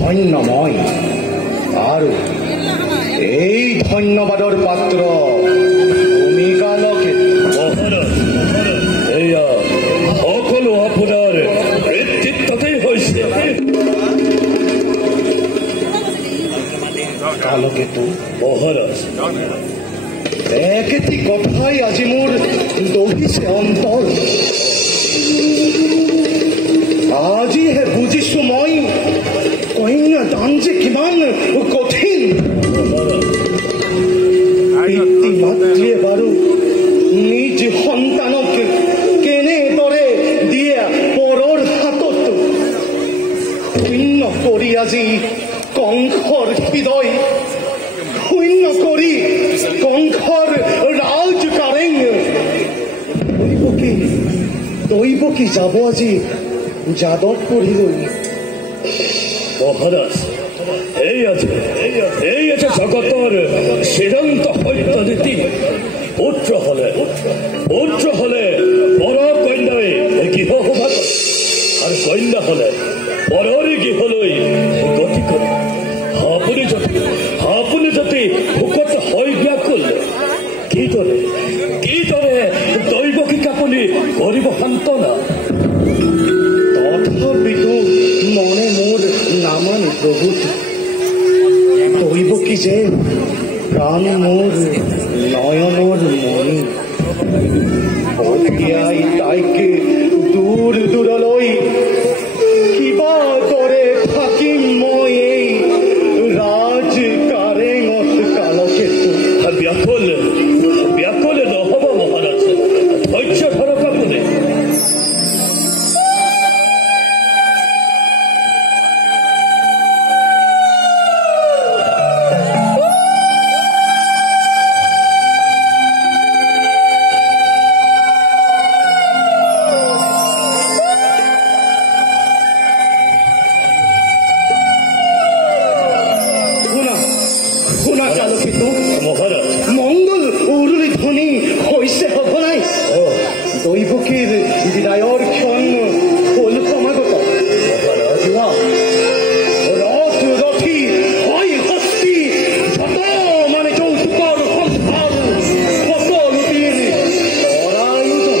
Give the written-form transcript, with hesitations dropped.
ধন্যময় আৰু এই ধন্যবাদৰ পাত্ৰ ভূমিকালকে এয়া সকলো আপোনাৰ নেতৃত্বতেই হৈছে। কালকেতু মহাৰাজ, একেটি কথাই আজি মোৰ দহিছে অন্তৰ। আজিহে বুজিছো মই কন্যা দান যে কিমান কঠিন। পিতৃ মাতৃয়ে বাৰু নিজ সন্তানক কেনেদৰে দিয়ে পৰৰ হাতত শূন্য কৰি আজি কংসৰ হৃদয়, শূন্য কৰি কংসৰ ৰাজ কাৰেং দৈব কি যাব আজি যাদৱপুৰীলৈ। মহাৰাজ, এই আছে জগতৰ সিদ্ধান্ত সত্য নীতি। পুত্ৰ হলে পৰ কন্যাই গৃহ সভাত আৰু কন্যা হলে পৰৰে গৃহলৈ গতি কৰে। আপুনি যদি ভোকত হয় ব্যাকুল, কিদৰে দৈৱকীক আপুনি কৰিব সান্তনা। তথাপিতো মনে মোৰ নামানি প্ৰভু, দৈৱকী যে প্ৰাণ মোৰ নয়নৰ মণি। পঠিয়াই তাইক দূৰ দূৰলৈ কিবা দৰে থাকিম মই এই ৰাজ কাৰেঙত কালকেতু। ব্যাকুল নহব মহাৰাজ, ধৈৰ্য ধৰক আপুনি। শুনা কালকেতু, মহাৰাজ, মংগল উৰুলি ধ্বনি হৈছে সঘনাই। দৈৱকীৰ বিদায়ৰ ক্ষণ হ'ল সমাগত। যোৱা ৰথ ৰথী হয় হস্তি, যত মানে যৌতুকৰ সম্ভাৰ সকলোটিৰ পৰায়োজন।